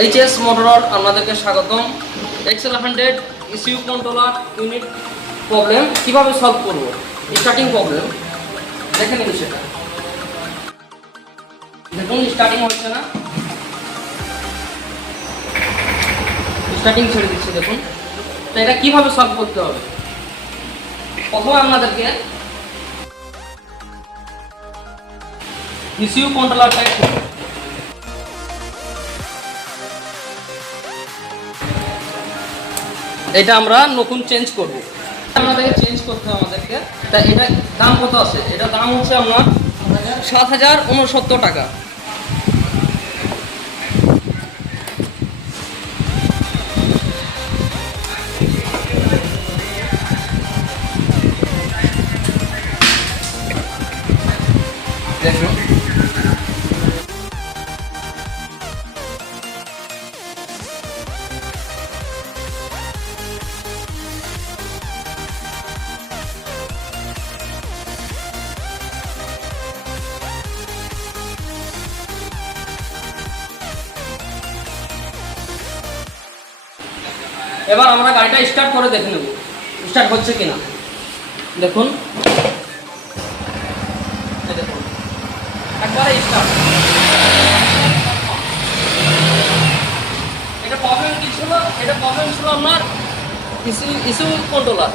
HS মোটরর আপনাদেরকে স্বাগতম। Excel 100 ECU controller unit problem কিভাবে সলভ করব, স্টার্টিং প্রবলেম দেখে নিন। সেটা দেখুন, স্টার্টিং হচ্ছে না, স্টার্টিং ছেড়ে দিচ্ছে। দেখুন তো এটা কিভাবে সলভ করতে হবে। প্রথমে আপনাদেরকে ইসিউ কন্ট্রোলারটা এটা আমরা নতুন চেঞ্জ করব, আপনাদেরকে চেঞ্জ করতে হবে আমাদেরকে। তা এটা দাম কত আছে? এটা দাম হচ্ছে আপনার 7069 টাকা। দেখুন এবার আমরা গাড়িটা স্টার্ট করে দেখে নেব স্টার্ট হচ্ছে কিনা। দেখুন দেখুন একবারে স্টার্ট। এটা প্রবলেম কি ছিল? এটা প্রবলেম ছিল আপনার ইস্যু কন্ট্রোলার।